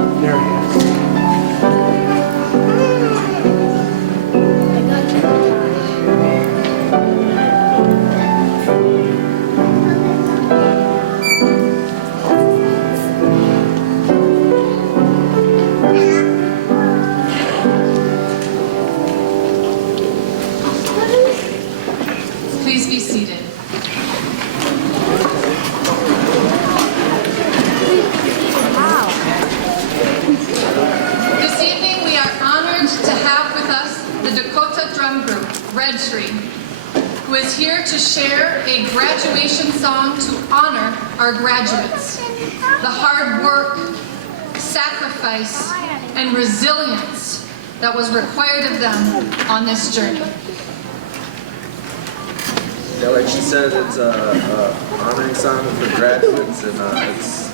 There he is. Please be seated. This evening we are honored to have with us the Dakota Drum Group, Red Tree, who is here to share a graduation song to honor our graduates, the hard work, sacrifice, and resilience that was required of them on this journey. Yeah, like she said, it's a honoring song for graduates, and it's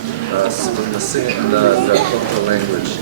from the Dakota language.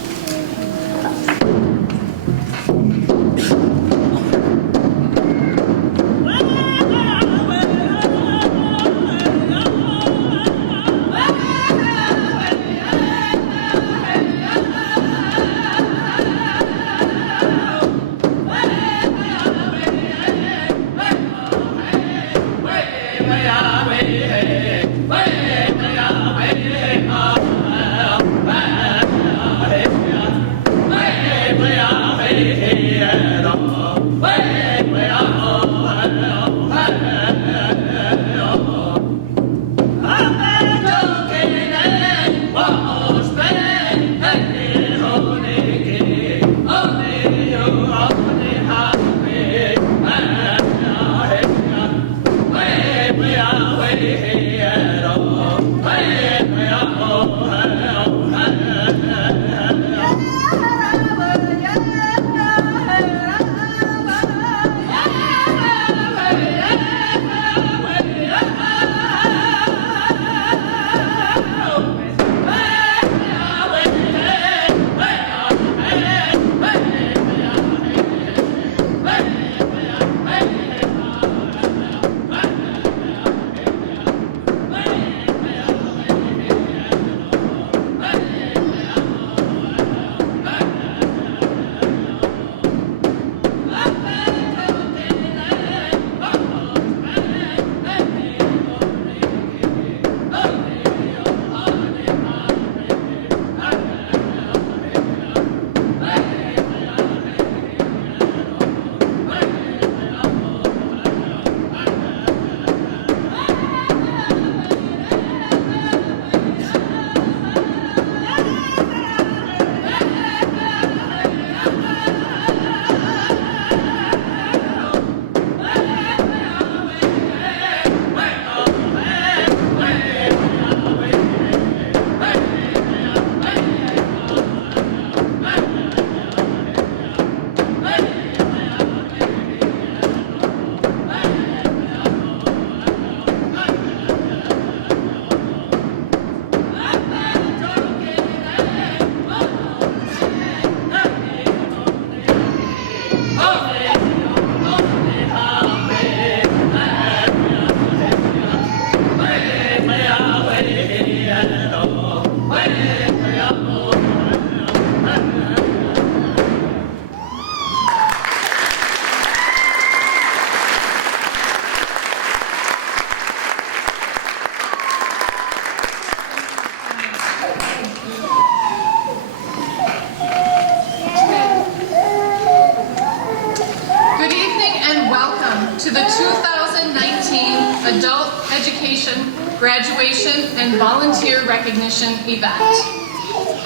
To the 2019 Adult Education Graduation and Volunteer Recognition event.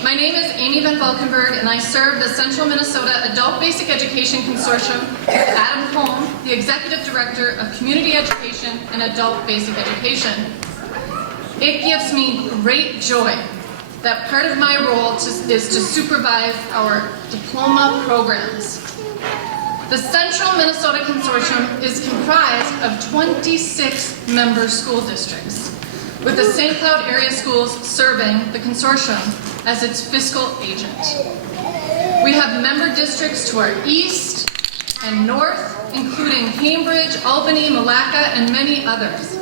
My name is Amy Van Valkenburg, and I serve the Central Minnesota Adult Basic Education Consortium with Adam Holm, the Executive Director of Community Education and Adult Basic Education. It gives me great joy that part of my role is to supervise our diploma programs. The Central Minnesota Consortium is comprised of 26 member school districts, with the St. Cloud Area Schools serving the consortium as its fiscal agent. We have member districts to our east and north, including Cambridge, Albany, Malacca, and many others.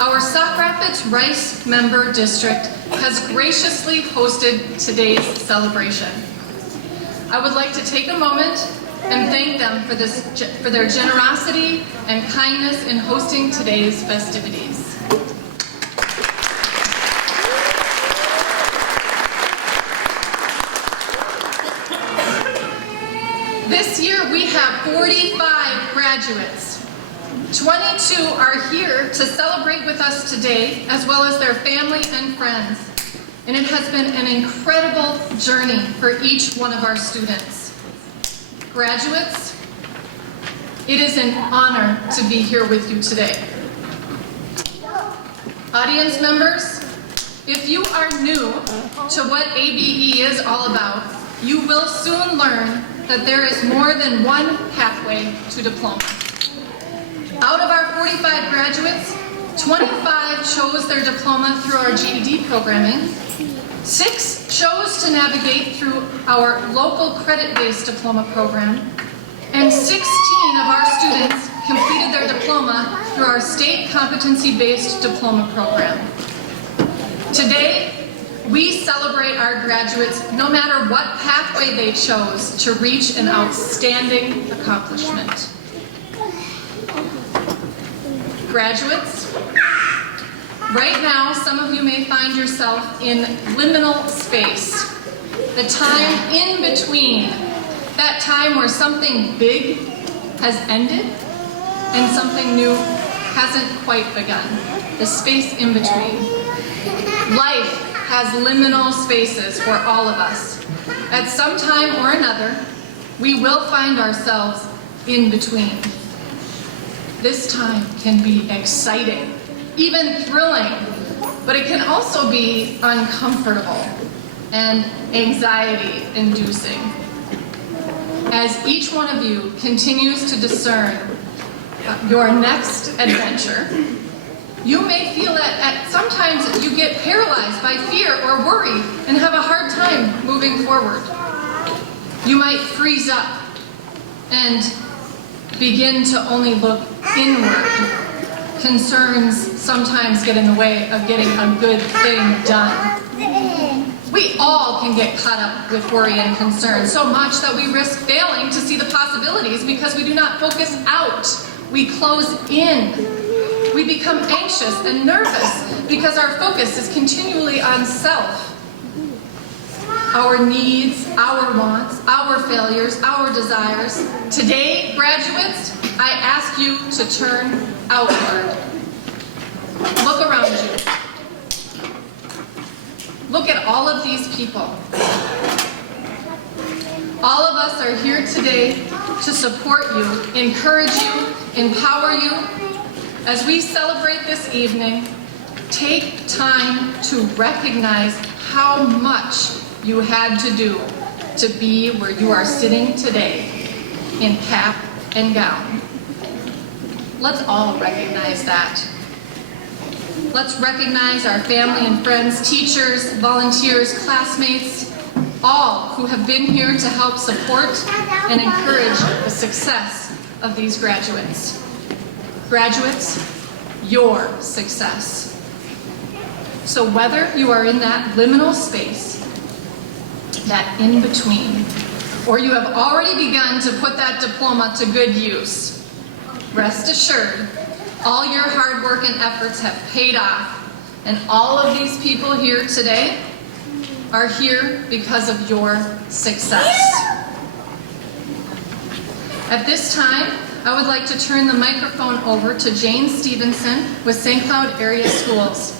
our Sauk Rapids Rice Member District has graciously hosted today's celebration. I would like to take a moment and thank them for their generosity and kindness in hosting today's festivities. This year we have 45 graduates. 22 are here to celebrate with us today, as well as their family and friends. And it has been an incredible journey for each one of our students. Graduates, it is an honor to be here with you today. Audience members, if you are new to what ABE is all about, you will soon learn that there is more than one pathway to diploma. Out of our 45 graduates, 25 chose their diploma through our GED programming, 6 chose to navigate through our local credit-based diploma program, and 16 of our students completed their diploma through our state competency-based diploma program. Today, we celebrate our graduates no matter what pathway they chose to reach an outstanding accomplishment. Graduates, right now some of you may find yourself in liminal space, the time in between, that time where something big has ended and something new hasn't quite begun, the space in between. Life has liminal spaces for all of us. At some time or another, we will find ourselves in between. This time can be exciting, even thrilling, but it can also be uncomfortable and anxiety-inducing. As each one of you continues to discern your next adventure, you may feel that sometimes you get paralyzed by fear or worry and have a hard time moving forward. You might freeze up and begin to only look inward. Concerns sometimes get in the way of getting a good thing done. We all can get caught up with worry and concern so much that we risk failing to see the possibilities because we do not focus out. We close in. We become anxious and nervous because our focus is continually on self. Our needs, our wants, our failures, our desires. Today, graduates, I ask you to turn outward. Look around you. Look at all of these people. All of us are here today to support you, encourage you, empower you. As we celebrate this evening, take time to recognize how much you had to do to be where you are sitting today, in cap and gown. Let's all recognize that. Let's recognize our family and friends, teachers, volunteers, classmates, all who have been here to help support and encourage the success of these graduates. Graduates, your success. So whether you are in that liminal space, that in-between, or you have already begun to put that diploma to good use, rest assured, all your hard work and efforts have paid off, and all of these people here today are here because of your success. At this time, I would like to turn the microphone over to Jane Stevenson with St. Cloud Area Schools.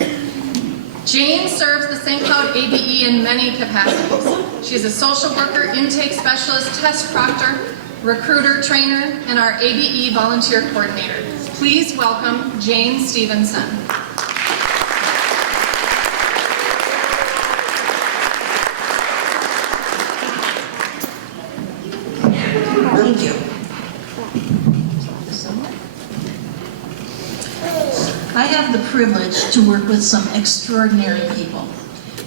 Jane serves the St. Cloud ABE in many capacities. She is a social worker, intake specialist, test proctor, recruiter, trainer, and our ABE volunteer coordinator. Please welcome Jane Stevenson. Thank you. I have the privilege to work with some extraordinary people.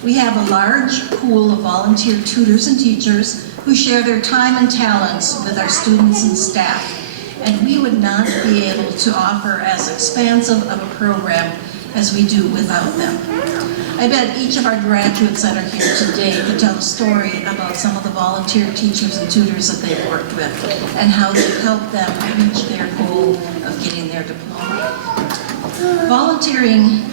We have a large pool of volunteer tutors and teachers who share their time and talents with our students and staff, and we would not be able to offer as expansive of a program as we do without them. I bet each of our graduates that are here today could tell a story about some of the volunteer teachers and tutors that they've worked with and how they've helped them reach their goal of getting their diploma. Volunteering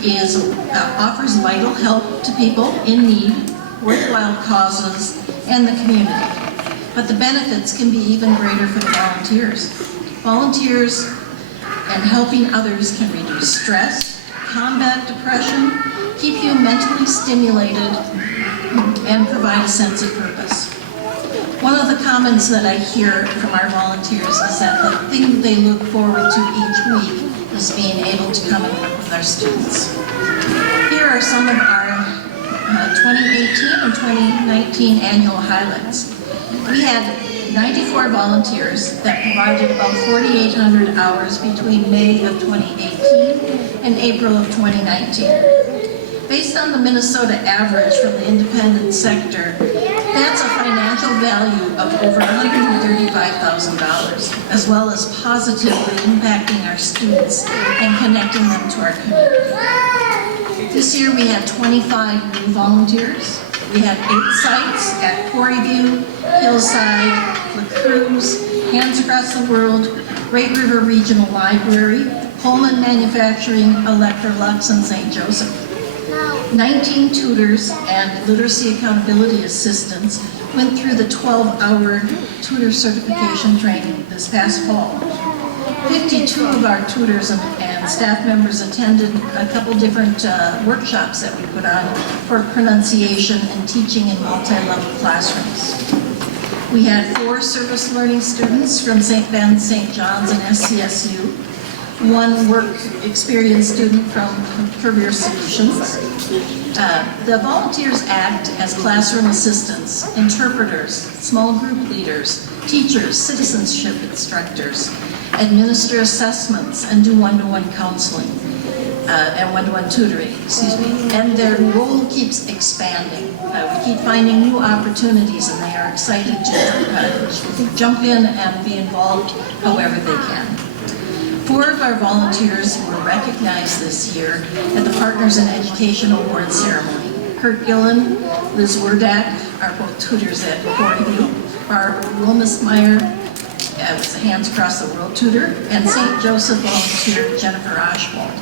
offers vital help to people in need, worthwhile causes, and the community. But the benefits can be even greater for the volunteers. Volunteers and helping others can reduce stress, combat depression, keep you mentally stimulated, and provide a sense of purpose. One of the comments that I hear from our volunteers is that the thing they look forward to each week is being able to come and work with our students. Here are some of our 2018 and 2019 annual highlights. We had 94 volunteers that provided about 4,800 hours between May of 2018 and April of 2019. Based on the Minnesota average from the independent sector, that's a financial value of over $135,000, as well as positively impacting our students and connecting them to our community. This year we had 25 new volunteers. We had 8 sites at Quarry View, Hillside, La Cruz, Hands Across the World, Great River Regional Library, Pullman Manufacturing, Electrolux, and St. Joseph. 19 tutors and literacy accountability assistants went through the 12-hour tutor certification training this past fall. 52 of our tutors and staff members attended a couple different workshops that we put on for pronunciation and teaching in multi-level classrooms. We had 4 service learning students from St. Ben, St. John's, and SCSU, 1 work experience student from Career Solutions. The volunteers act as classroom assistants, interpreters, small group leaders, teachers, citizenship instructors, administer assessments, and do one-to-one counseling and one-to-one tutoring, and their role keeps expanding. We keep finding new opportunities, and they are excited to jump in and be involved however they can. 4 of our volunteers were recognized this year at the Partners in Education Award ceremony. Kurt Gillen, Liz Werdak are both tutors at Quarry View. Barbara Wilmesmeyer was a Hands Across the World tutor, and St. Joseph volunteer Jennifer Oshwald.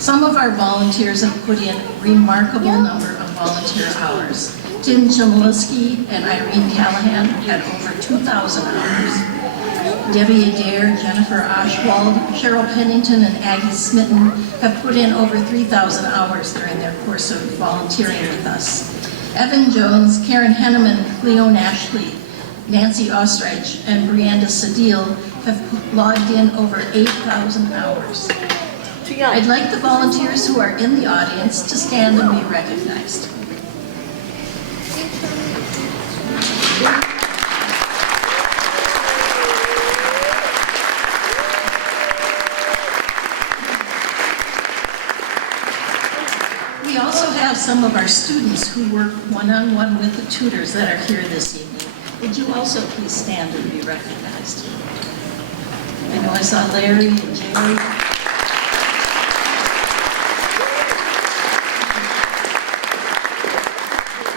Some of our volunteers have put in a remarkable number of volunteer hours. Tim Chmielewski and Irene Callahan had over 2,000 hours. Debbie Adair, Jennifer Oshwald, Cheryl Pennington, and Aggie Smitten have put in over 3,000 hours during their course of volunteering with us. Evan Jones, Karen Henneman, Cleone Ashley, Nancy Ostrich, and Brianda Sadil have logged in over 8,000 hours. I'd like the volunteers who are in the audience to stand and be recognized. We also have some of our students who work one-on-one with the tutors that are here this evening. Would you also please stand and be recognized? I know I saw Larry and Jerry.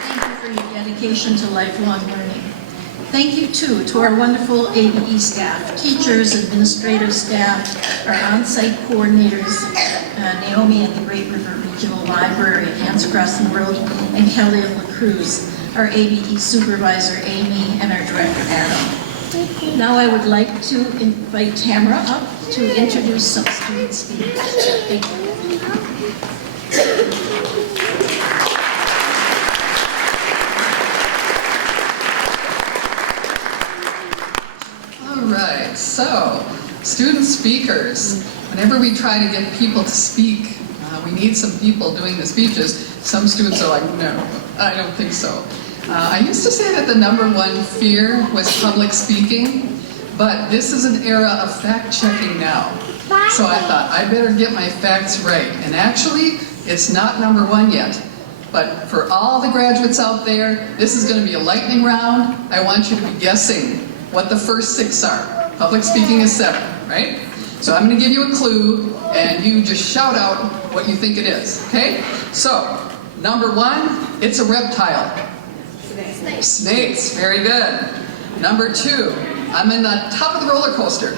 Thank you for your dedication to lifelong learning. Thank you, too, to our wonderful ABE staff, teachers, administrative staff, our on-site coordinators, Naomi at the Great River Regional Library, Hands Across the World, and Kelly of La Cruz, our ABE supervisor, Amy, and our director, Adam. Now I would like to invite Tamara up to introduce some student speakers. Thank you. All right, so student speakers. Whenever we try to get people to speak, we need some people doing the speeches. Some students are like, no, I don't think so. I used to say that the #1 fear was public speaking, but this is an era of fact-checking now. So I thought, I better get my facts right. And actually, it's not #1 yet. But for all the graduates out there, this is going to be a lightning round. I want you to be guessing what the first 6 are. Public speaking is 7, right? So I'm going to give you a clue, and you just shout out what you think it is, okay? So, number 1, it's a reptile. Snakes, very good. Number 2, I'm in the top of the roller coaster.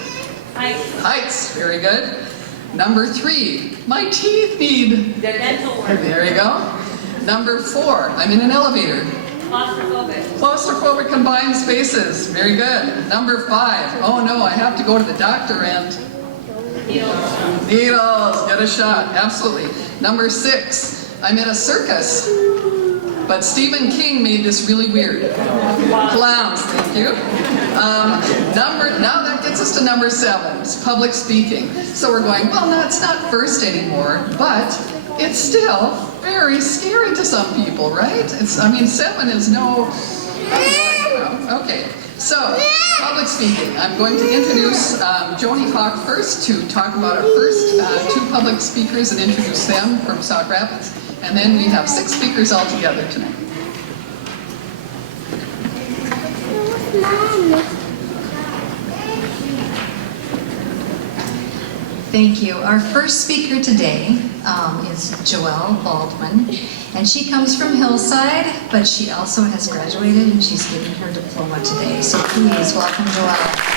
Heights, very good. Number 3, my teeth need. Dental work. There you go. Number 4, I'm in an elevator. Claustrophobic. Claustrophobic confined spaces, very good. Number 5, oh no, I have to go to the doctor and needles, get a shot, absolutely. Number 6, I'm in a circus. But Stephen King made this really weird. Clowns, thank you. Now that gets us to number 7, it's public speaking. So we're going, well, no, it's not first anymore, but it's still very scary to some people, right? 7 is no, okay. So, public speaking. I'm going to introduce Joni Hawk first to talk about our first 2 public speakers and introduce them from Sauk Rapids. And then we have 6 speakers all together tonight. Thank you. Our first speaker today is Joelle Baldwin, and she comes from Hillside, but she also has graduated and she's getting her diploma today. So please welcome Joelle.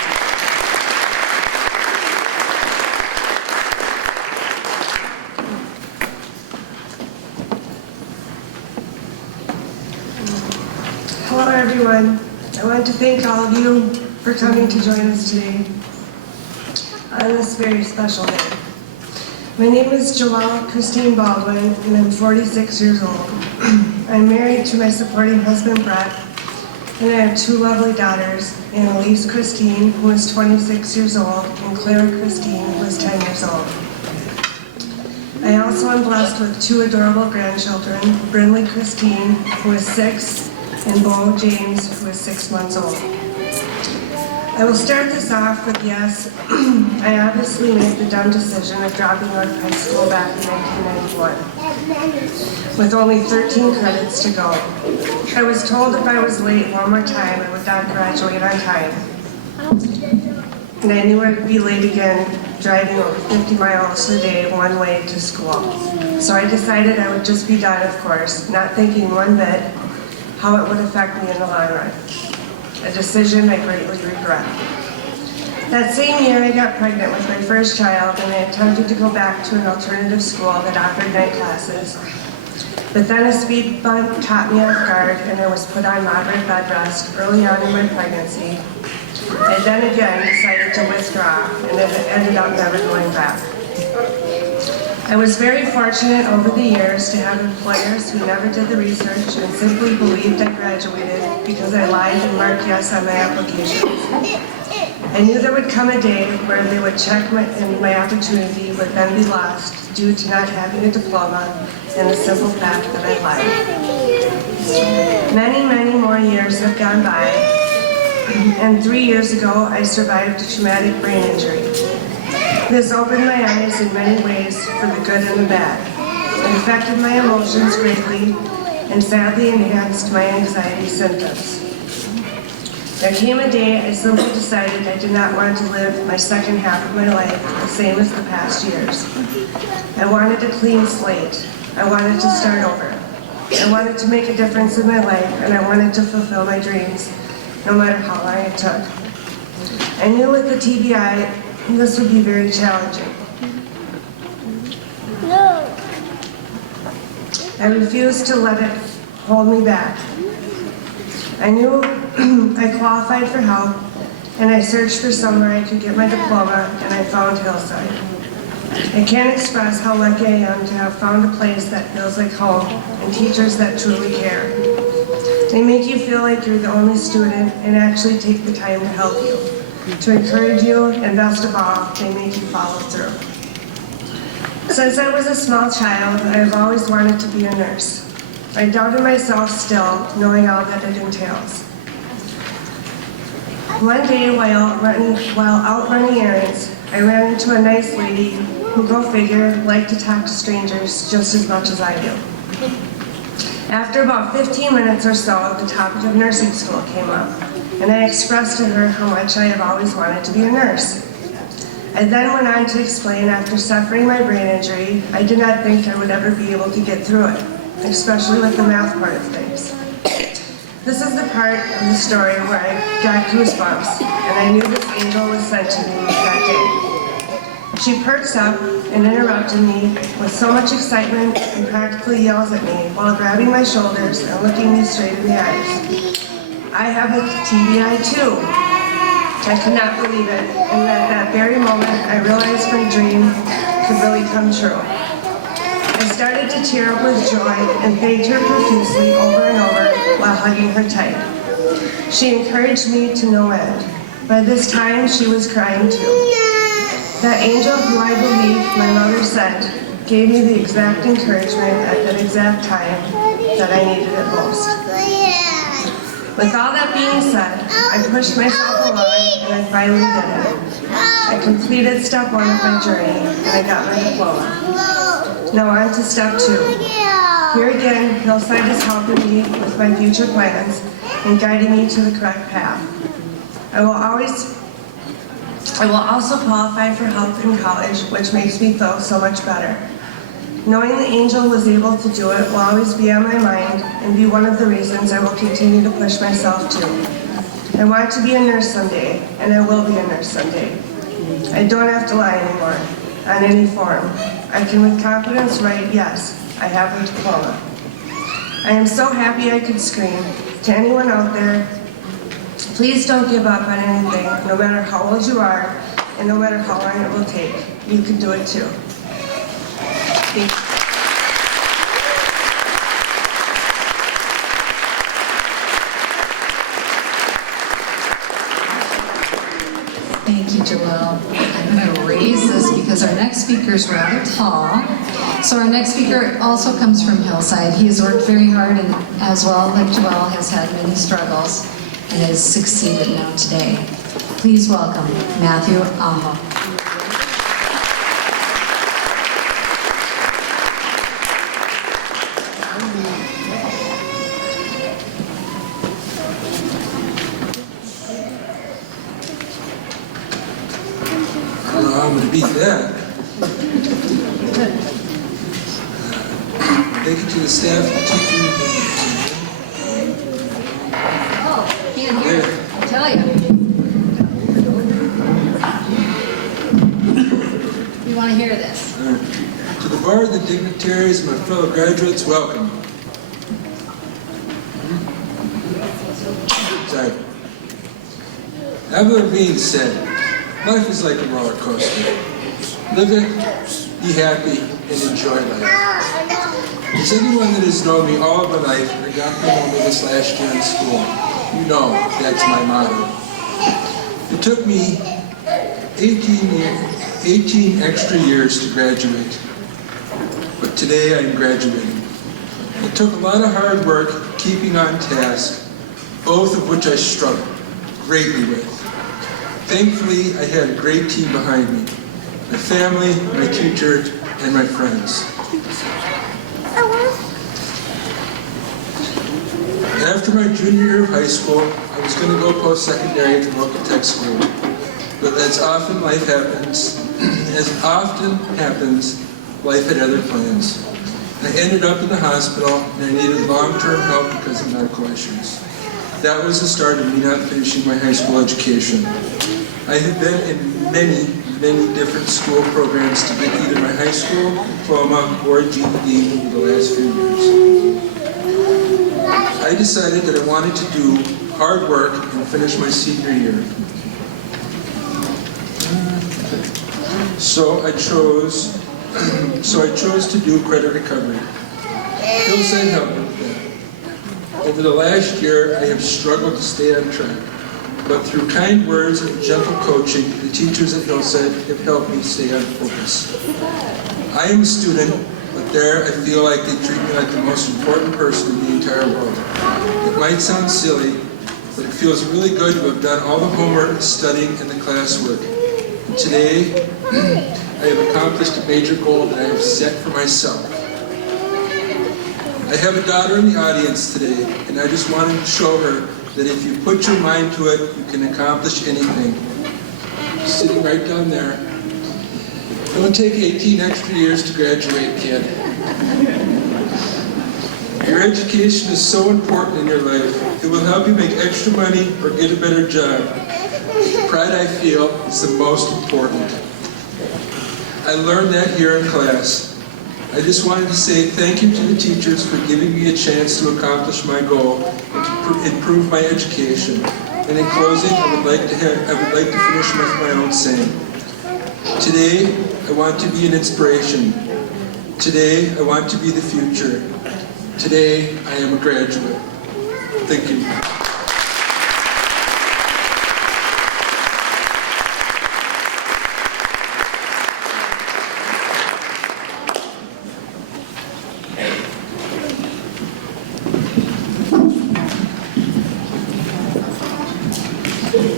Hello everyone. I want to thank all of you for coming to join us today on this very special day. My name is Joelle Christine Baldwin and I'm 46 years old. I'm married to my supporting husband Brett and I have 2 lovely daughters, Annalise Christine, who is 26 years old, and Clara Christine, who is 10 years old. I also am blessed with 2 adorable grandchildren, Brindley Christine, who is 6, and Bo James, who is 6 months old. I will start this off with yes, I obviously made the dumb decision of dropping out of high school back in 1991, with only 13 credits to go. I was told if I was late one more time, I would not graduate on time. And I knew I'd be late again, driving over 50 miles a day one way to school. So I decided I would just be done, of course, not thinking one bit how it would affect me in the long run. A decision I greatly regret. That same year, I got pregnant with my first child, and I attempted to go back to an alternative school that offered night classes. But then a speed bump caught me off guard, and I was put on moderate bed rest early on in my pregnancy. I then again decided to withdraw, and it ended up never going back. I was very fortunate over the years to have employers who never did the research and simply believed I graduated because I lied and marked yes on my applications. I knew there would come a day where they would check and my opportunity would then be lost due to not having a diploma and the simple fact that I lied. Many, many more years have gone by, and 3 years ago I survived a traumatic brain injury. This opened my eyes in many ways for the good and the bad. It affected my emotions greatly and sadly enhanced my anxiety symptoms. There came a day I simply decided I did not want to live my second half of my life the same as the past years. I wanted a clean slate. I wanted to start over. I wanted to make a difference in my life, and I wanted to fulfill my dreams, no matter how long it took. I knew with the TBI, this would be very challenging. I refused to let it hold me back. I knew I qualified for help, and I searched for somewhere I could get my diploma, and I found Hillside. I can't express how lucky I am to have found a place that feels like home and teachers that truly care. They make you feel like you're the only student and actually take the time to help you, to encourage you, and best of all, they make you follow through. Since I was a small child, I have always wanted to be a nurse. I doubted myself still, knowing all that it entails. One day, while out running errands, I ran into a nice lady who, go figure, liked to talk to strangers just as much as I do. After about 15 minutes or so, the topic of nursing school came up, and I expressed to her how much I have always wanted to be a nurse. I then went on to explain after suffering my brain injury, I did not think I would ever be able to get through it, especially with the math part of things. This is the part of the story where I got goosebumps, and I knew this angel was sent to me that day. She perks up and interrupted me with so much excitement and practically yells at me while grabbing my shoulders and looking me straight in the eyes. I have a TBI too. I could not believe it, and at that very moment, I realized my dream could really come true. I started to tear up with joy and thanked her profusely over and over while hugging her tight. She encouraged me to no end. By this time, she was crying too. That angel who I believe my mother sent gave me the exact encouragement at that exact time that I needed it most. With all that being said, I pushed myself along and I finally did it. I completed step 1 of my journey and I got my diploma. Now on to step 2. Here again, Hillside is helping me with my future plans and guiding me to the correct path. I will also qualify for help in college, which makes me feel so much better. Knowing the angel was able to do it will always be on my mind and be one of the reasons I will continue to push myself to. I want to be a nurse someday, and I will be a nurse someday. I don't have to lie anymore, on any form. I can with confidence write, yes, I have a diploma. I am so happy I could scream. To anyone out there, please don't give up on anything, no matter how old you are, and no matter how long it will take. You can do it too. Thank you. Thank you, Joelle. I'm going to raise this because our next speaker is rather tall. So our next speaker also comes from Hillside. He has worked very hard and as well, like Joelle, has had many struggles and has succeeded now today. Please welcome Matthew Aho. I'm going to beat that. Thank you to the staff and teachers. Oh, can't hear it. I'll tell you. We want to hear this. To the board, the dignitaries, my fellow graduates, welcome. Sorry. That being said, life is like a roller coaster. Live it, be happy, and enjoy life. As anyone that has known me all of my life or got to know me this last year in school, you know that's my motto. It took me 18 extra years to graduate, but today I'm graduating. It took a lot of hard work keeping on task, both of which I struggled greatly with. Thankfully, I had a great team behind me. My family, my teacher, and my friends. After my junior year of high school, I was going to go post-secondary at the local tech school. But as often happens, life had other plans. I ended up in the hospital, and I needed long-term help because of medical issues. That was the start of me not finishing my high school education. I have been in many different school programs to get either my high school diploma or GED over the last few years. I decided that I wanted to do hard work and finish my senior year. So I chose to do credit recovery. Hillside helped me with that. Over the last year, I have struggled to stay on track. But through kind words and gentle coaching, the teachers at Hillside have helped me stay on focus. I am a student, but there I feel like they treat me like the most important person in the entire world. It might sound silly, but it feels really good to have done all the homework, studying, and the classwork. And today, I have accomplished a major goal that I have set for myself. I have a daughter in the audience today, and I just wanted to show her that if you put your mind to it, you can accomplish anything. Sitting right down there, Don't take 18 extra years to graduate, kid. Your education is so important in your life. It will help you make extra money or get a better job. The pride I feel is the most important. I learned that here in class. I just wanted to say thank you to the teachers for giving me a chance to accomplish my goal and to improve my education. And in closing, I would like to finish with my own saying. Today, I want to be an inspiration. Today, I want to be the future. Today, I am a graduate. Thank you.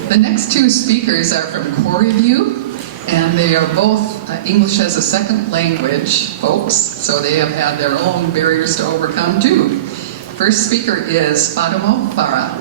The next two speakers are from Quarryview, and they are both English as a second language folks, so they have had their own barriers to overcome too. First speaker is Fatima Farah.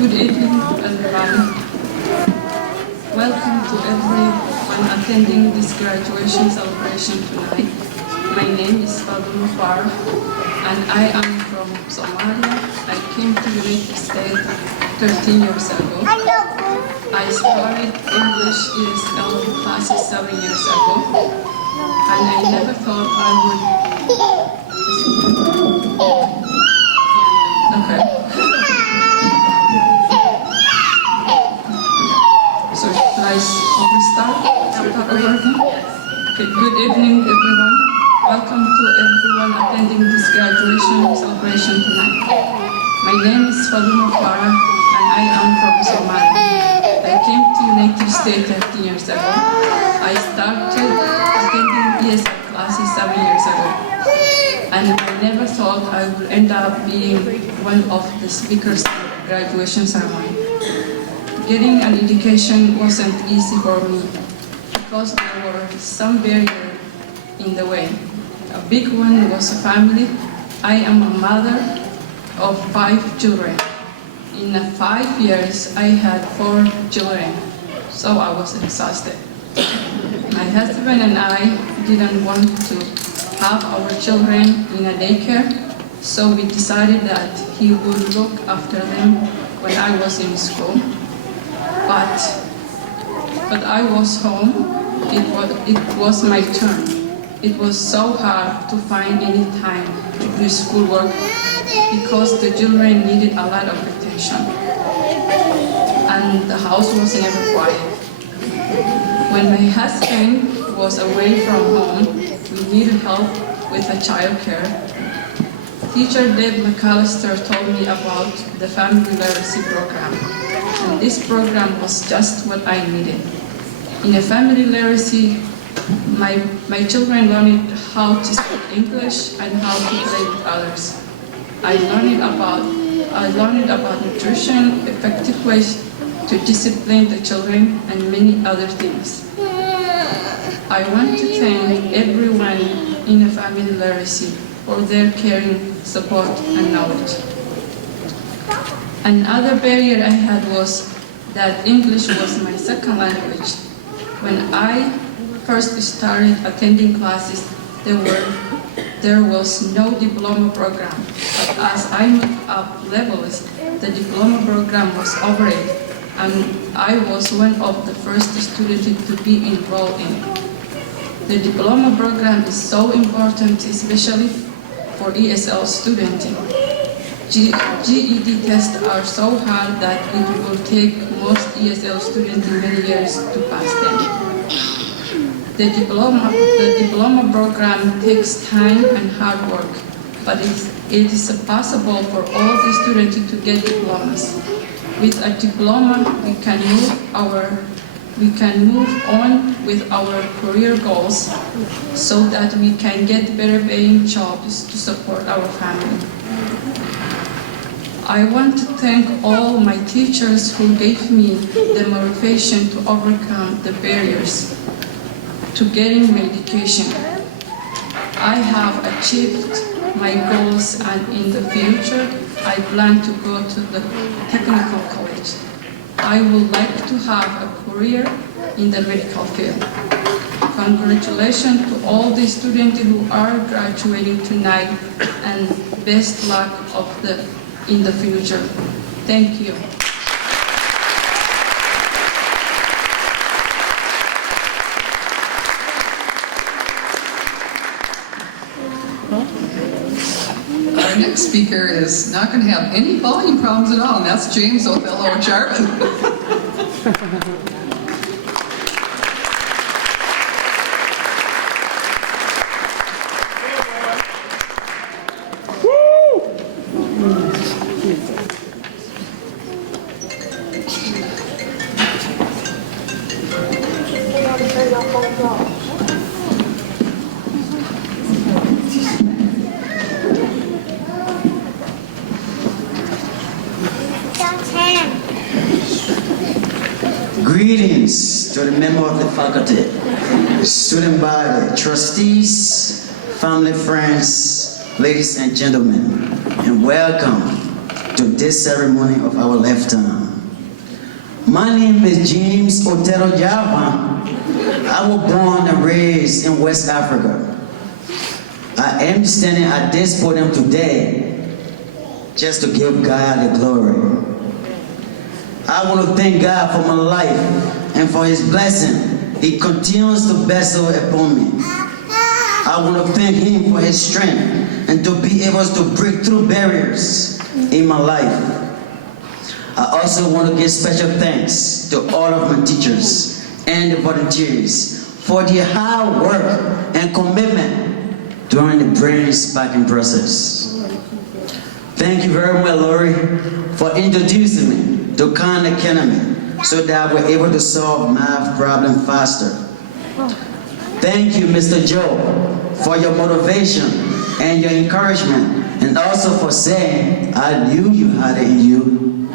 Good evening, everybody. Welcome to everyone attending this graduation celebration tonight. My name is Fatima Farah, and I am from Somalia. I came to the United States 13 years ago. I started English ESL classes 7 years ago, and I never thought I would. Okay. So should I start over again? Okay, good evening everyone. Welcome to everyone attending this graduation celebration tonight. My name is Fatima Farah and I am from Somalia. I came to United States 13 years ago. I started attending ESL classes 7 years ago. And I never thought I would end up being one of the speakers at the graduation ceremony. Getting an education wasn't easy for me because there were some barriers in the way. A big one was a family. I am a mother of 5 children. In 5 years, I had 4 children, so I was exhausted. My husband and I didn't want to have our children in a daycare, so we decided that he would look after them when I was in school. But I was home. It was my turn. It was so hard to find any time to do schoolwork because the children needed a lot of attention. And the house was never quiet. When my husband was away from home, we needed help with the child care. Teacher Deb McAllister told me about the Family Literacy Program. And this program was just what I needed. In a family literacy, my children learned how to speak English and how to play with others. I learned about nutrition, effective ways to discipline the children, and many other things. I want to thank everyone in a family literacy for their caring, support, and knowledge. Another barrier I had was that English was my second language. When I first started attending classes, there was no diploma program. But as I moved up levels, the diploma program was offered, and I was one of the first students to be enrolled in. The diploma program is so important, especially for ESL students. GED tests are so hard that it will take most ESL students many years to pass them. The diploma program takes time and hard work, but it is possible for all the students to get diplomas. With a diploma, we can move our we can move on with our career goals so that we can get better paying jobs to support our family. I want to thank all my teachers who gave me the motivation to overcome the barriers to getting my education. I have achieved my goals, and in the future, I plan to go to the technical college. I would like to have a career in the medical field. Congratulations to all the students who are graduating tonight, and best luck in the future. Thank you. Our next speaker is not going to have any volume problems at all, and that's James Othello Jarvin. Greetings to the member of the faculty, student body, trustees, family, friends, ladies and gentlemen, and welcome to this ceremony of our lifetime. My name is James Othello Jarvin. I was born and raised in West Africa. I am standing at this podium today just to give God the glory. I want to thank God for my life and for His blessing He continues to bestow upon me. I want to thank Him for His strength and to be able to break through barriers in my life. I also want to give special thanks to all of my teachers and the volunteers for their hard work and commitment during the brain sparking process. Thank you very much, Lori, for introducing me to Khan Academy so that we're able to solve math problems faster. Thank you, Mr. Joe, for your motivation and your encouragement, and also for saying, I knew you had it in you.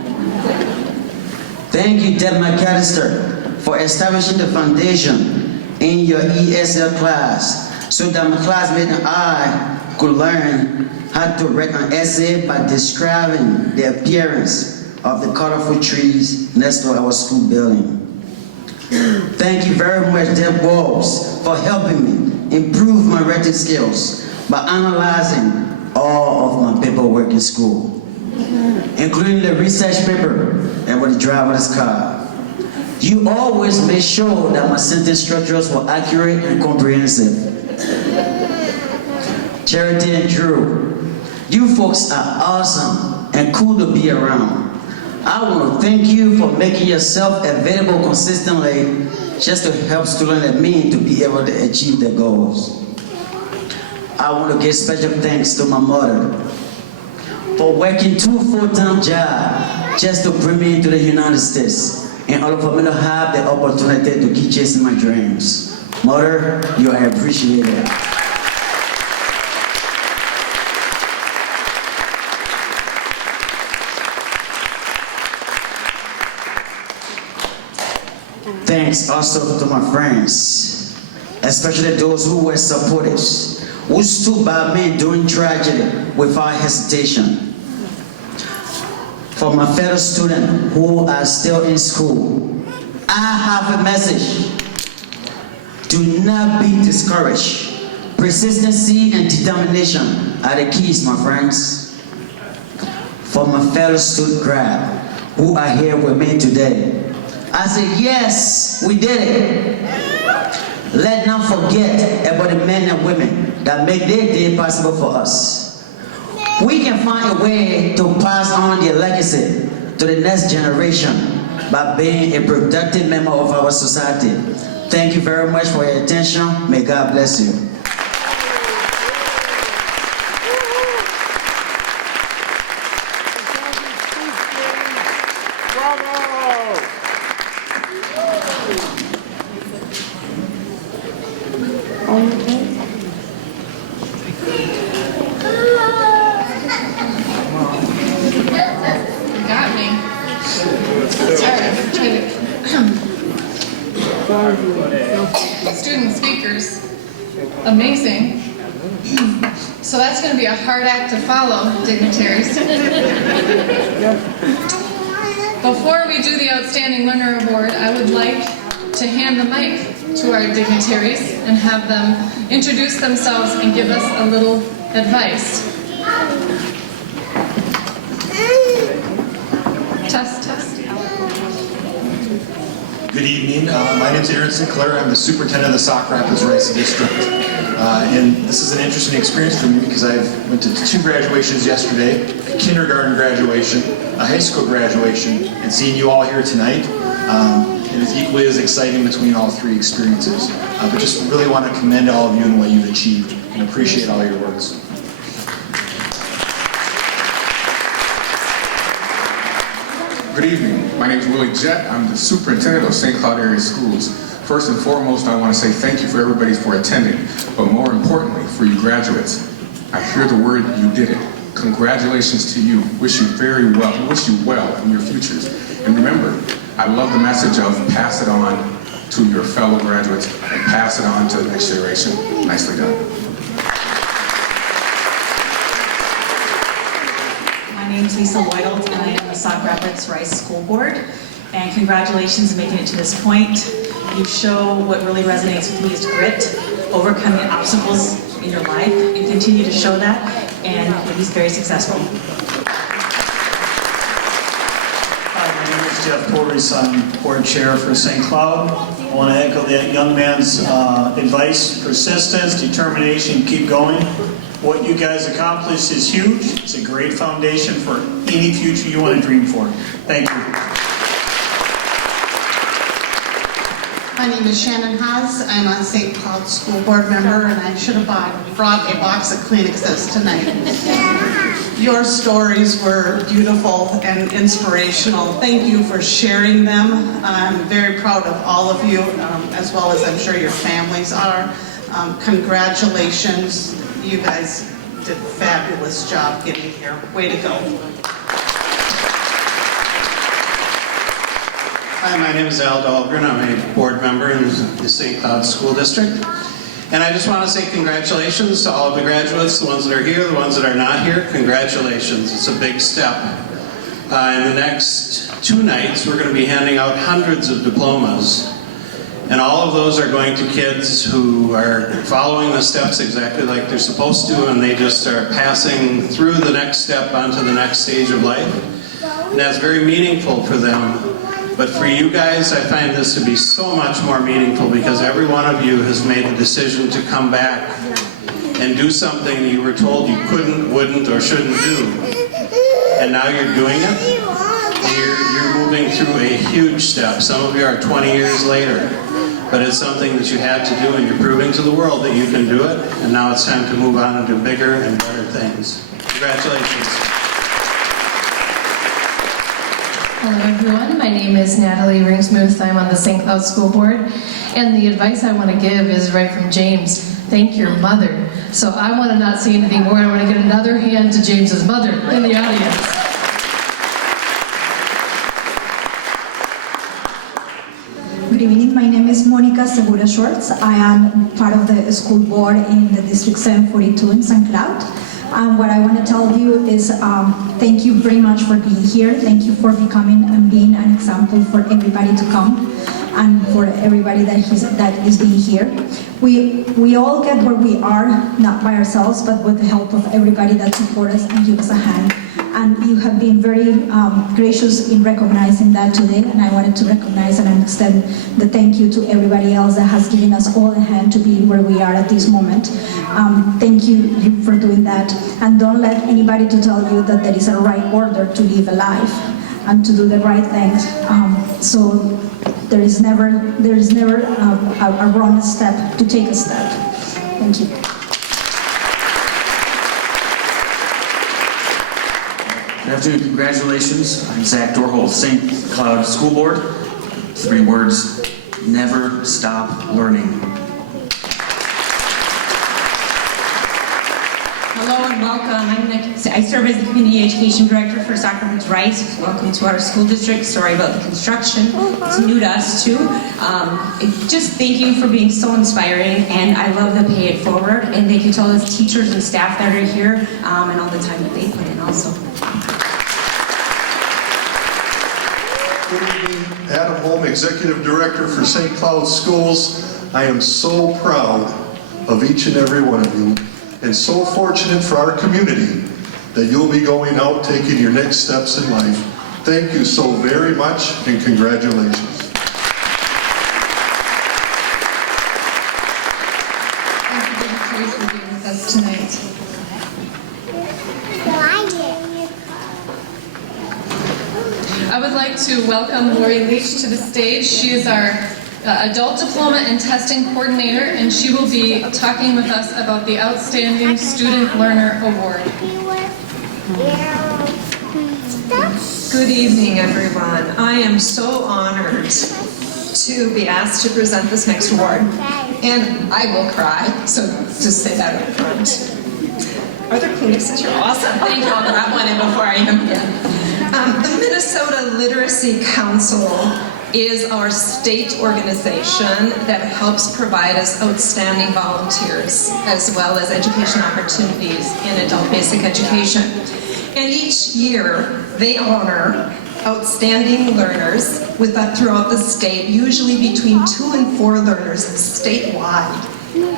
Thank you, Deb McAllister, for establishing the foundation in your ESL class so that my classmate and I could learn how to write an essay by describing the appearance of the colorful trees next to our school building. Thank you very much, Deb Walls, for helping me improve my writing skills by analyzing all of my paperwork in school, including the research paper about the driver's car. You always made sure that my sentence structures were accurate and comprehensive. Charity and Drew, you folks are awesome and cool to be around. I want to thank you for making yourself available consistently just to help students like me to be able to achieve their goals. I want to give special thanks to my mother for working 2 full-time jobs just to bring me into the United States in order for me to have the opportunity to keep chasing my dreams. Mother, you are appreciated. Thanks also to my friends, especially those who were supportive, who stood by me during tragedy without hesitation. For my fellow students who are still in school, I have a message. Do not be discouraged. Persistency and determination are the keys, my friends. For my fellow student grad who are here with me today, I say, yes, we did it. Let not forget about the men and women that make their day possible for us. We can find a way to pass on their legacy to the next generation by being a productive member of our society. Thank you very much for your attention. May God bless you. Bravo! Student speakers, amazing. So that's going to be a hard act to follow, dignitaries. Before we do the Outstanding Learner Award, I would like to hand the mic to our dignitaries and have them introduce themselves and give us a little advice. Test, test. Good evening. My name is Aaron Sinclair. I'm the superintendent of the Sauk Rapids Rice District. And this is an interesting experience for me because I went to 2 graduations yesterday, a kindergarten graduation, a high school graduation, and seeing you all here tonight. It is equally as exciting between all 3 experiences. But just really want to commend all of you and what you've achieved and appreciate all your works. Good evening. My name is Willie Jett. I'm the superintendent of St. Cloud Area Schools. First and foremost, I want to say thank you for everybody for attending, but more importantly, for you graduates. I hear the word, you did it. Congratulations to you. Wish you very well. Wish you well in your futures. And remember, I love the message of pass it on to your fellow graduates and pass it on to the next generation. Nicely done. My name is Lisa Lloydel, and I am the Sauk Rapids Rice School Board. And congratulations on making it to this point. You show what really resonates with me is grit, overcoming obstacles in your life, and continue to show that, and you'll be very successful. Hi, my name is Jeff Porteous. I'm board chair for St. Cloud. I want to echo that young man's advice: persistence, determination, keep going. What you guys accomplished is huge. It's a great foundation for any future you want to dream for. Thank you. My name is Shannon Haas. I'm a St. Cloud School Board member, and I should have brought a box of Kleenexes tonight. Your stories were beautiful and inspirational. Thank you for sharing them. I'm very proud of all of you, as well as I'm sure your families are. Congratulations. You guys did a fabulous job getting here. Way to go. Hi, my name is Al Dahlgren. I'm a board member in the St. Cloud School District. And I just want to say congratulations to all of the graduates, the ones that are here, the ones that are not here. Congratulations. It's a big step. In the next 2 nights, we're going to be handing out hundreds of diplomas. And all of those are going to kids who are following the steps exactly like they're supposed to, and they just are passing through the next step onto the next stage of life. And that's very meaningful for them. But for you guys, I find this to be so much more meaningful because every one of you has made the decision to come back and do something you were told you couldn't, wouldn't, or shouldn't do. And now you're doing it. You're moving through a huge step. Some of you are 20 years later. But it's something that you had to do, and you're proving to the world that you can do it. And now it's time to move on and do bigger and better things. Congratulations. Hello everyone, my name is Natalie Ringsmuth. I'm on the St. Cloud School Board, and the advice I want to give is right from James. Thank your mother. So I want to not say anything more. I want to get another hand to James's mother in the audience. Good evening, my name is Monica Segura Schwartz. I am part of the school board in the District 742 in St. Cloud. What I want to tell you is thank you very much for being here. Thank you for becoming and being an example for everybody to come and for everybody that is being here. We all get where we are, not by ourselves, but with the help of everybody that support us and give us a hand. And you have been very gracious in recognizing that today, and I wanted to recognize and extend the thank you to everybody else that has given us all a hand to be where we are at this moment. Thank you for doing that, and don't let anybody to tell you that there is a right order to live a life and to do the right things. So there is never a wrong step to take a step. Thank you. Good afternoon, congratulations. I'm Zach Dorholt, St. Cloud School Board. 3 words, never stop learning. Hello and welcome. I serve as the Community Education Director for Sauk Rapids Rice. Welcome to our school district. Sorry about the construction. It's new to us too. Just thank you for being so inspiring, and I love the Pay It Forward. And thank you to all the teachers and staff that are here and all the time that they put in also. Good evening, Adam Holm, Executive Director for St. Cloud Schools. I am so proud of each and every one of you, and so fortunate for our community that you'll be going out taking your next steps in life. Thank you so very much, and congratulations. Thank you for being with us tonight. I would like to welcome Lori Leach to the stage. She is our Adult Diploma and Testing Coordinator, and she will be talking with us about the Outstanding Student Learner Award. Good evening, everyone. I am so honored to be asked to present this next award, and I will cry, so just say that up front. Are there Kleenexes? You're awesome. Thank you. I'll grab one in before I even begin. The Minnesota Literacy Council is our state organization that helps provide us outstanding volunteers as well as education opportunities in adult basic education. And each year they honor outstanding learners throughout the state, usually between 2 and 4 learners statewide.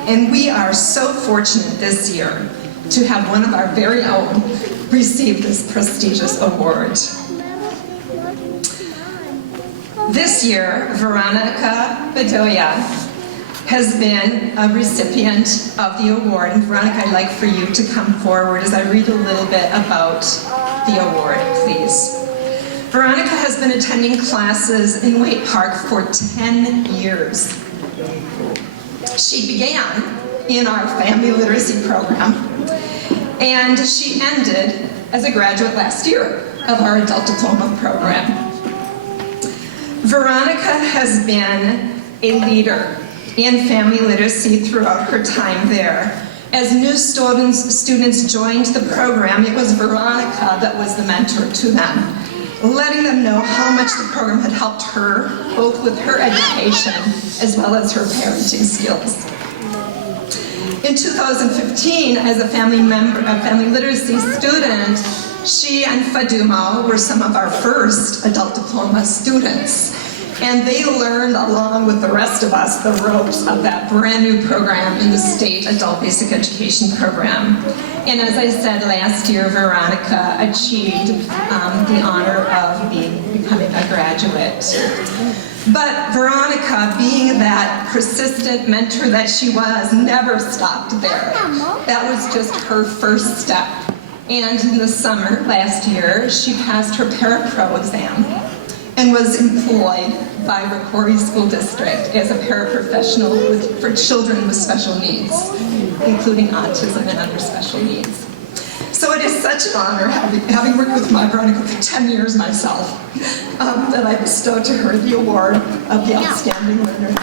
And we are so fortunate this year to have one of our very own receive this prestigious award. This year, Veronica Bedoya has been a recipient of the award. And Veronica, I'd like for you to come forward as I read a little bit about the award, please. Veronica has been attending classes in Waite Park for 10 years. She began in our family literacy program, and she ended as a graduate last year of our adult diploma program. Veronica has been a leader in family literacy throughout her time there. As new students joined the program, it was Veronica that was the mentor to them, letting them know how much the program had helped her, both with her education as well as her parenting skills. In 2015, as a family literacy student, she and Fadumo were some of our first adult diploma students. And they learned, along with the rest of us, the ropes of that brand new program in the state adult basic education program. And as I said last year, Veronica achieved the honor of becoming a graduate. But Veronica, being that persistent mentor that she was, never stopped there. That was just her first step. And in the summer last year, she passed her parapro exam and was employed by Rocori School District as a paraprofessional for children with special needs, including autism and other special needs. So it is such an honor, having worked with my Veronica for 10 years myself, that I bestow to her the award of the Outstanding Learner.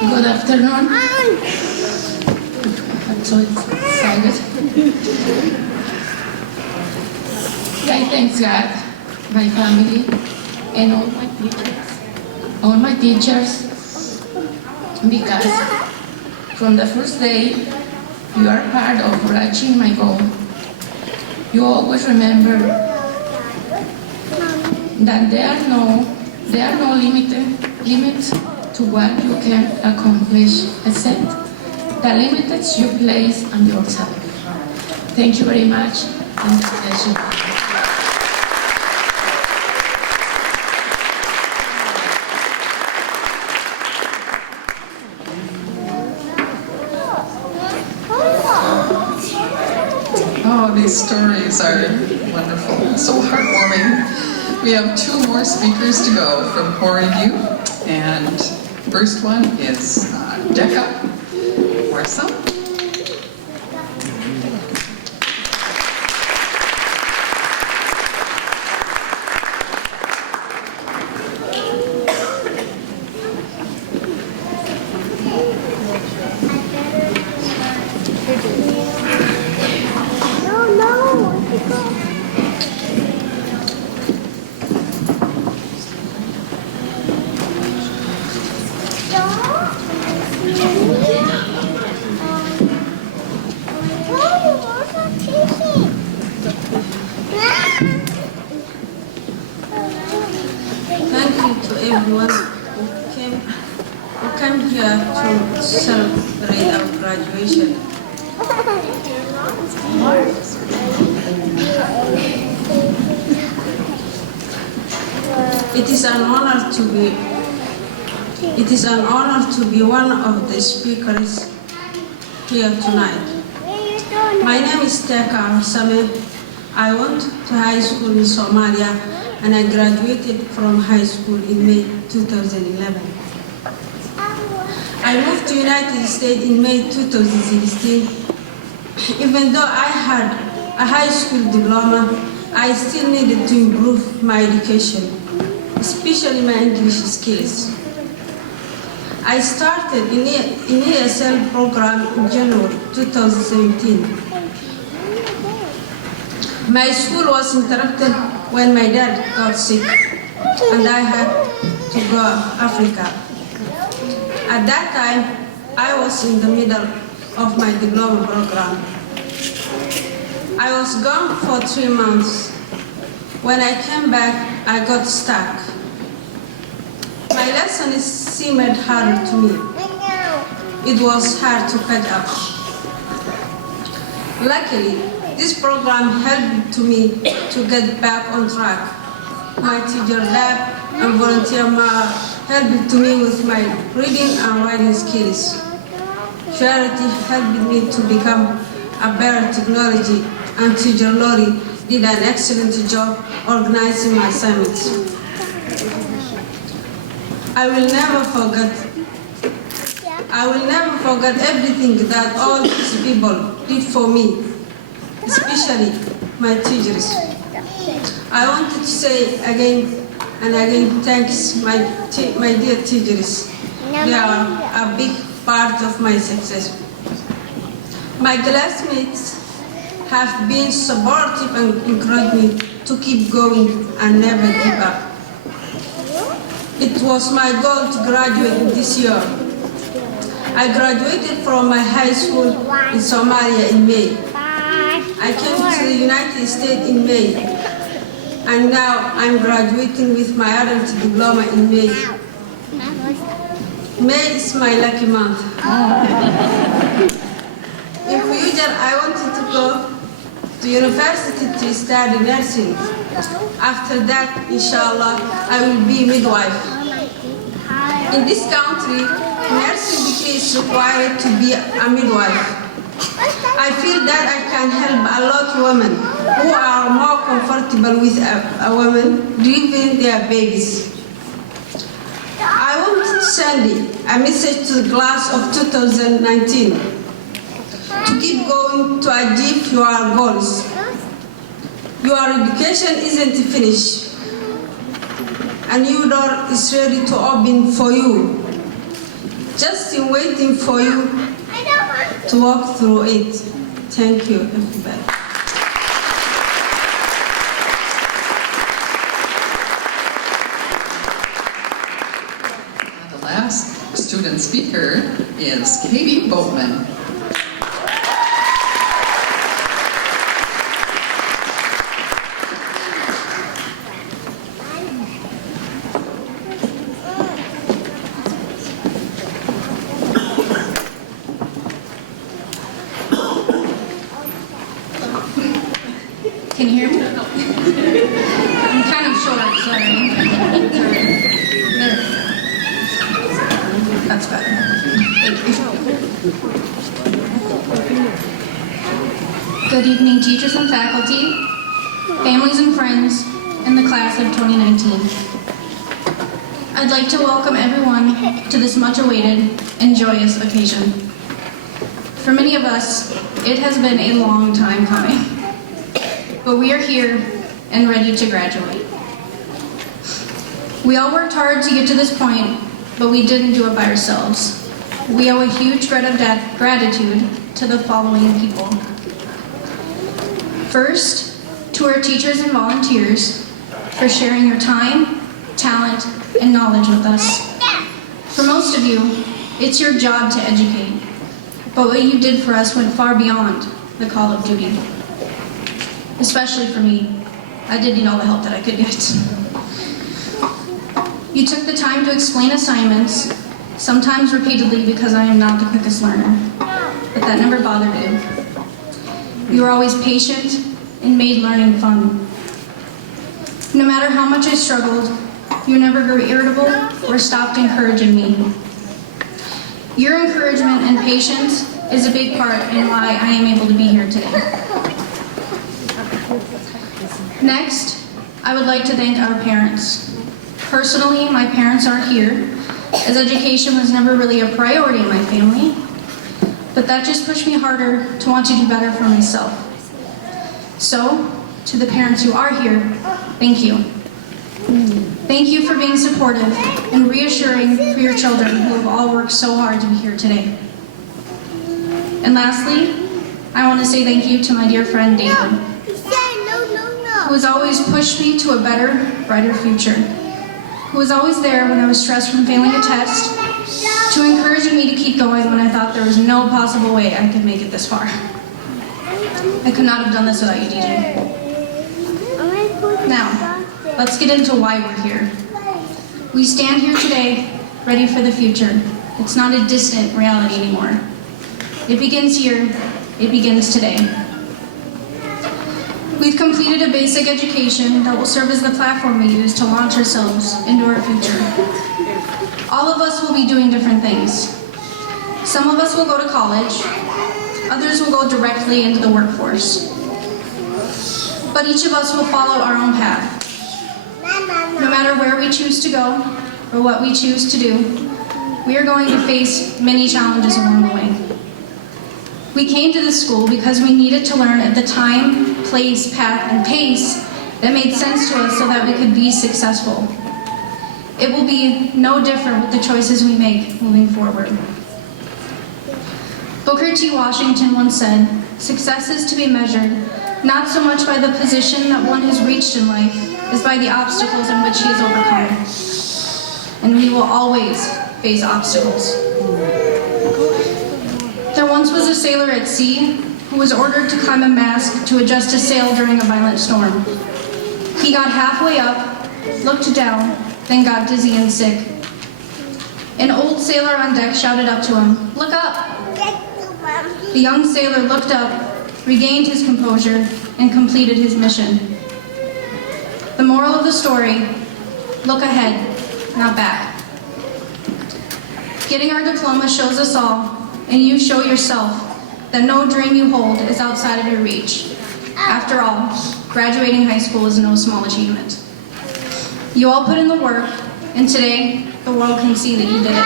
Good afternoon. I'm so excited. I thank God, my family, and all my teachers, because from the first day you are part of reaching my goal. You always remember that there are no limits to what you can accomplish, except the limits you place on yourself. Thank you very much, and God bless you. Oh, these stories are wonderful, so heartwarming. We have 2 more speakers to go from Corey View, and first one is DECA, Marissa. Thank you to everyone who came here to celebrate our graduation. It is an honor to be one of the speakers here tonight. My name is Teka Same. I went to high school in Somalia and I graduated from high school in May 2011. I moved to United States in May 2016. Even though I had a high school diploma, I still needed to improve my education, especially my English skills. I started in ESL program in January 2017. My school was interrupted when my dad got sick and I had to go to Africa. At that time, I was in the middle of my diploma program. I was gone for 3 months. When I came back, I got stuck. My lessons seemed hard to me. It was hard to catch up. Luckily, this program helped me to get back on track. My teacher lab and volunteer helped me with my reading and writing skills. Charity helped me to become a better technology, and teacher Lori did an excellent job organizing my assignments. I will never forget everything that all these people did for me, especially my teachers. I wanted to say again and again thanks my dear teachers. They are a big part of my success. My classmates have been supportive and encouraged me to keep going and never give up. It was my goal to graduate this year. I graduated from my high school in Somalia in May. I came to the United States in May, and now I'm graduating with my adult diploma in May. May is my lucky month. In future, I wanted to go to university to study nursing. After that, inshallah, I will be midwife. In this country, nursing degree is required to be a midwife. I feel that I can help a lot of women who are more comfortable with a woman delivering their babies. I want to send a message to the class of 2019 to keep going to achieve your goals. Your education isn't finished. A new door is ready to open for you, just in waiting for you to walk through it. Thank you, everybody. The last student speaker is Katie Boatman. Can you hear me? I'm kind of short, sorry. There. That's better. Thank you. Good evening, teachers and faculty, families and friends, and the class of 2019. I'd like to welcome everyone to this much-awaited and joyous occasion. For many of us, it has been a long time coming, but we are here and ready to graduate. We all worked hard to get to this point, but we didn't do it by ourselves. We owe a huge debt of gratitude to the following people. First, to our teachers and volunteers for sharing your time, talent, and knowledge with us. For most of you, it's your job to educate, but what you did for us went far beyond the call of duty. Especially for me, I did need all the help that I could get. You took the time to explain assignments, sometimes repeatedly because I am not the quickest learner, but that never bothered you. You were always patient and made learning fun. No matter how much I struggled, you never grew irritable or stopped encouraging me. Your encouragement and patience is a big part in why I am able to be here today. Next, I would like to thank our parents. Personally, my parents aren't here, as education was never really a priority in my family, but that just pushed me harder to want to do better for myself. So, to the parents who are here, thank you. Thank you for being supportive and reassuring for your children who have all worked so hard to be here today. And lastly, I want to say thank you to my dear friend David, who has always pushed me to a better, brighter future, who was always there when I was stressed from failing a test, to encouraging me to keep going when I thought there was no possible way I could make it this far. I could not have done this without you, DJ. Now, let's get into why we're here. We stand here today, ready for the future. It's not a distant reality anymore. It begins here, it begins today. We've completed a basic education that will serve as the platform we use to launch ourselves into our future. All of us will be doing different things. Some of us will go to college, others will go directly into the workforce. But each of us will follow our own path. No matter where we choose to go or what we choose to do, we are going to face many challenges along the way. We came to this school because we needed to learn at the time, place, path, and pace that made sense to us so that we could be successful. It will be no different with the choices we make moving forward. Booker T. Washington once said, "Success is to be measured not so much by the position that one has reached in life as by the obstacles in which he has overcome." And we will always face obstacles. There once was a sailor at sea who was ordered to climb a mast to adjust a sail during a violent storm. He got halfway up, looked down, then got dizzy and sick. An old sailor on deck shouted up to him, "Look up!" The young sailor looked up, regained his composure, and completed his mission. The moral of the story, look ahead, not back. Getting our diploma shows us all, and you show yourself, that no dream you hold is outside of your reach. After all, graduating high school is no small achievement. You all put in the work, and today, the world can see that you did it.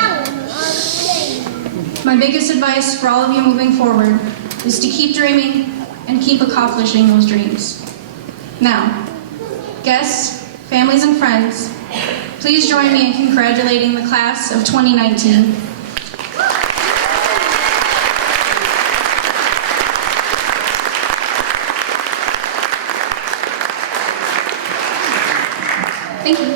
My biggest advice for all of you moving forward is to keep dreaming and keep accomplishing those dreams. Now, guests, families, and friends, please join me in congratulating the class of 2019. Thank you.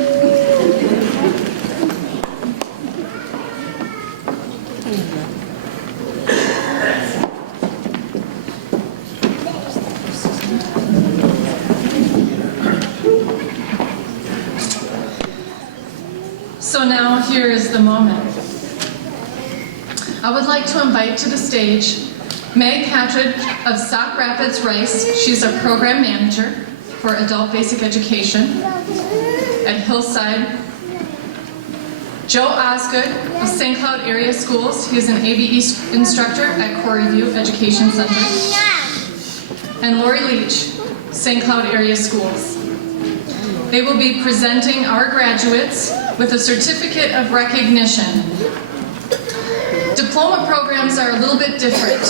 So now here is the moment. I would like to invite to the stage Meg Patridge of Sauk Rapids Rice. She's a program manager for adult basic education at Hillside. Joe Osgood of St. Cloud Area Schools. He is an ABE instructor at Quarry View Education Center. And Lori Leach, St. Cloud Area Schools. They will be presenting our graduates with a certificate of recognition. Diploma programs are a little bit different.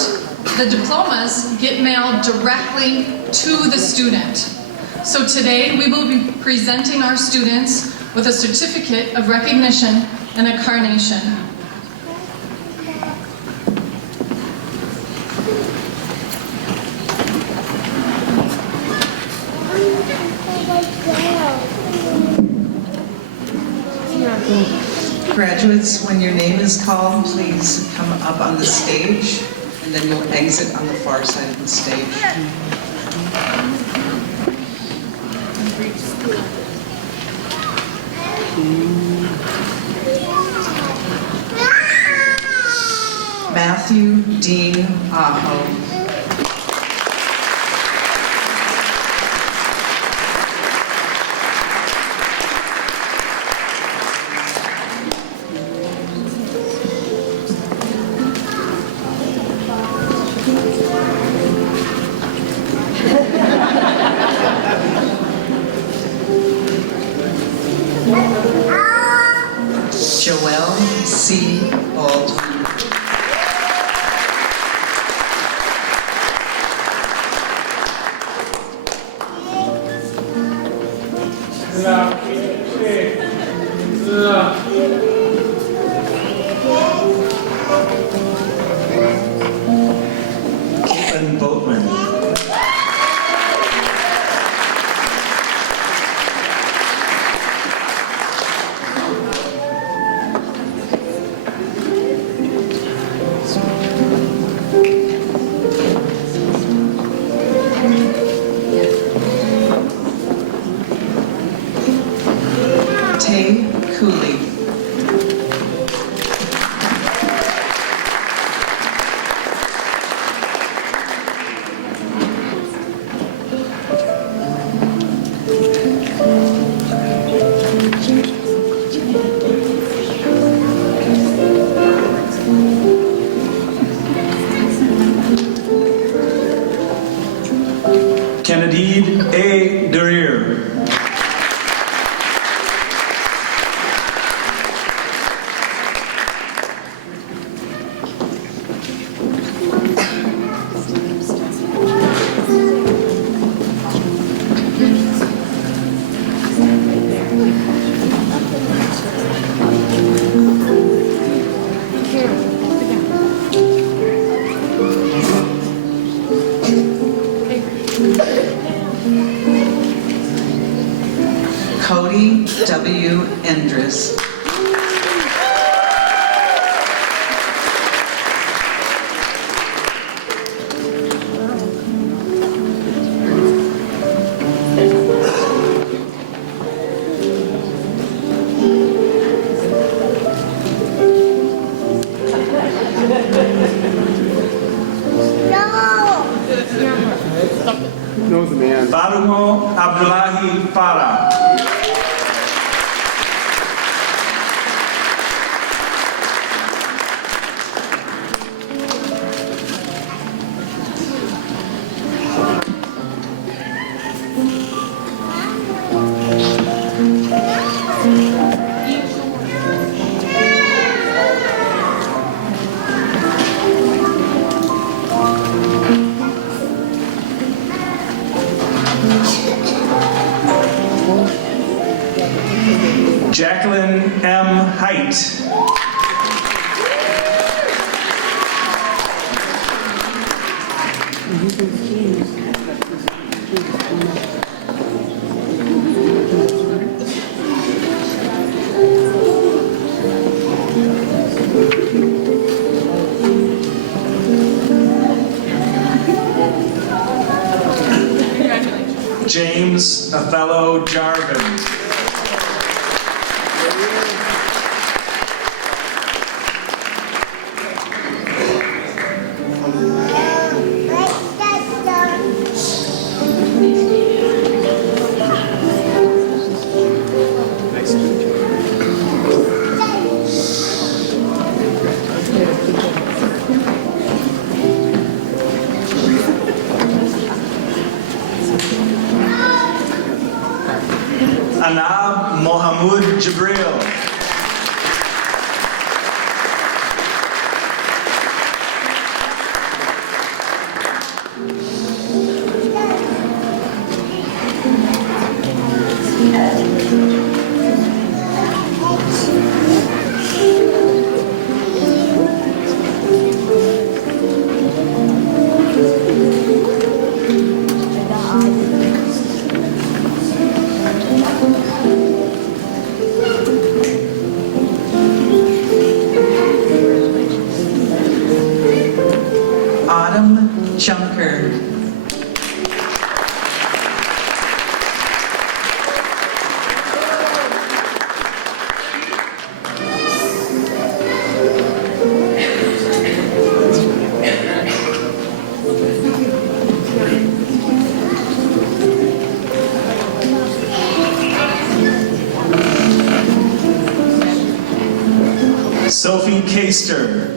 The diplomas get mailed directly to the student. So today we will be presenting our students with a certificate of recognition and a carnation. Graduates, when your name is called, please come up on the stage, and then you'll exit on the far side of the stage. Matthew Dean Aho. Joelle C. Baldwin. Caitlin Boatman. Tay Cooley. Kennedy A. Duryea. Cody W. Endres. Knows the man. Fadumo Abdullahi Farah. Jacqueline M. Height. James Othello Jarvin. Anab Mohamud Jibril. Autumn Junker. Sophie Kaster.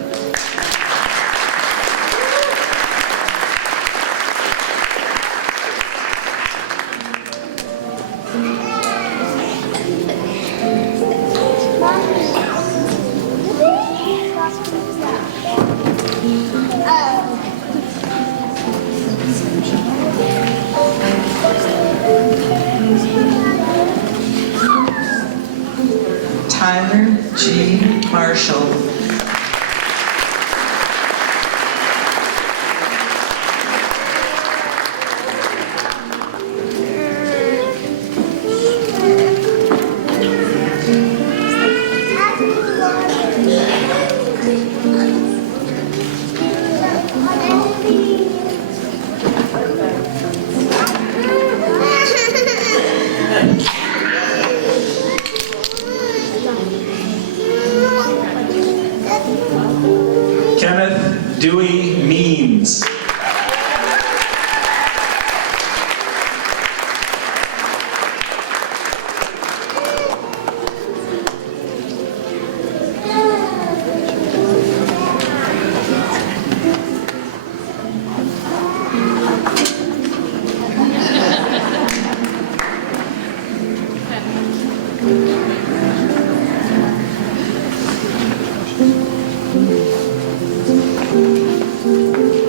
Tyler G. Marshall. Kenneth Dewey Means.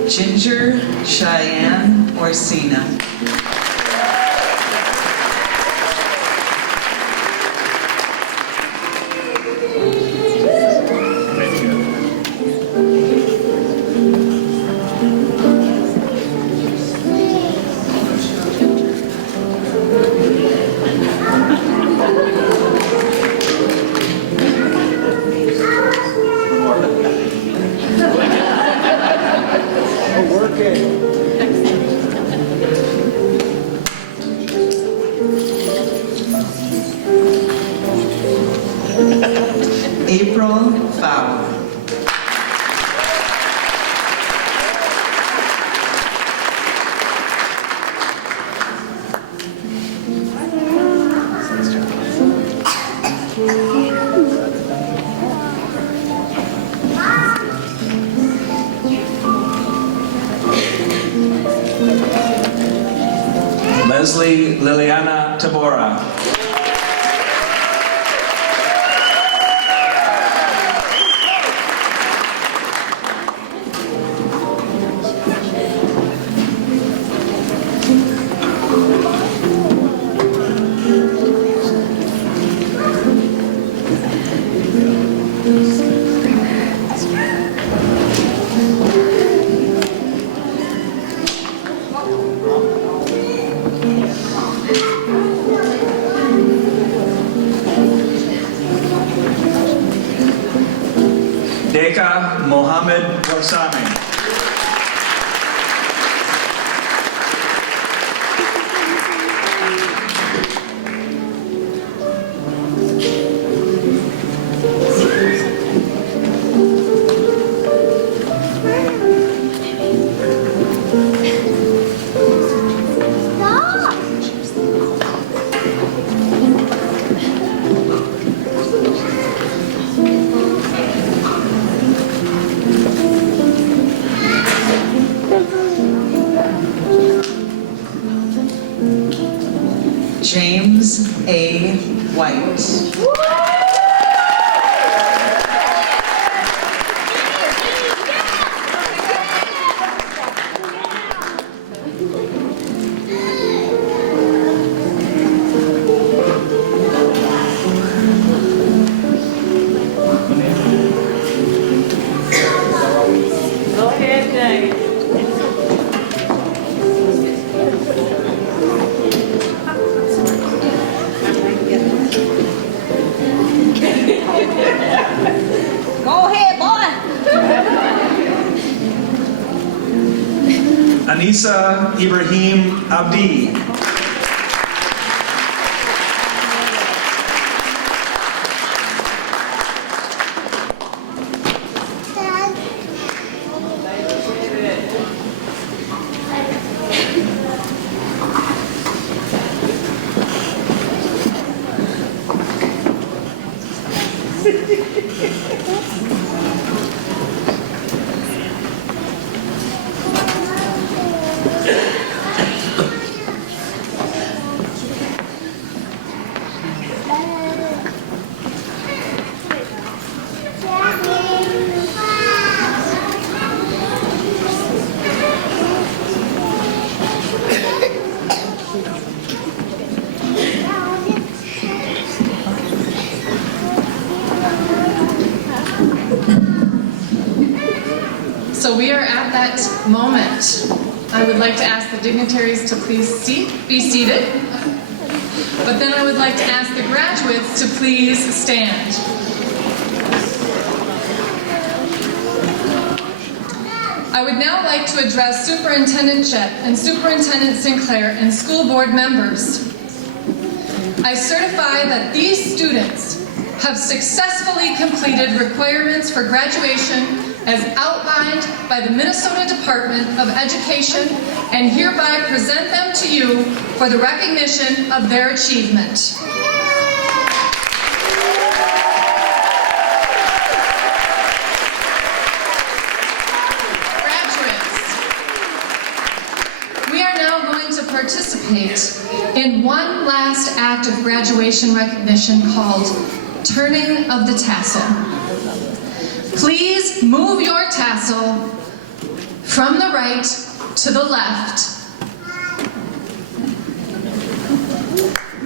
Ginger Cheyenne Orsina. April Fowler. Leslie Liliana Tabora. Deka Mohammed Warsame. James A. White. Go ahead, James. Go ahead, boy. Anissa Ibrahim Abdi. So we are at that moment. I would like to ask the dignitaries to please be seated. But then I would like to ask the graduates to please stand. I would now like to address Superintendent Jett and Superintendent Sinclair and school board members. I certify that these students have successfully completed requirements for graduation as outlined by the Minnesota Department of Education and hereby present them to you for the recognition of their achievement. We are now going to participate in one last act of graduation recognition called Turning of the Tassel. Please move your tassel from the right to the left.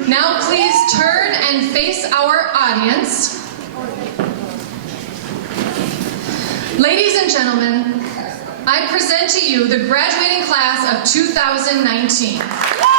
Now please turn and face our audience. Ladies and gentlemen, I present to you the graduating class of 2019.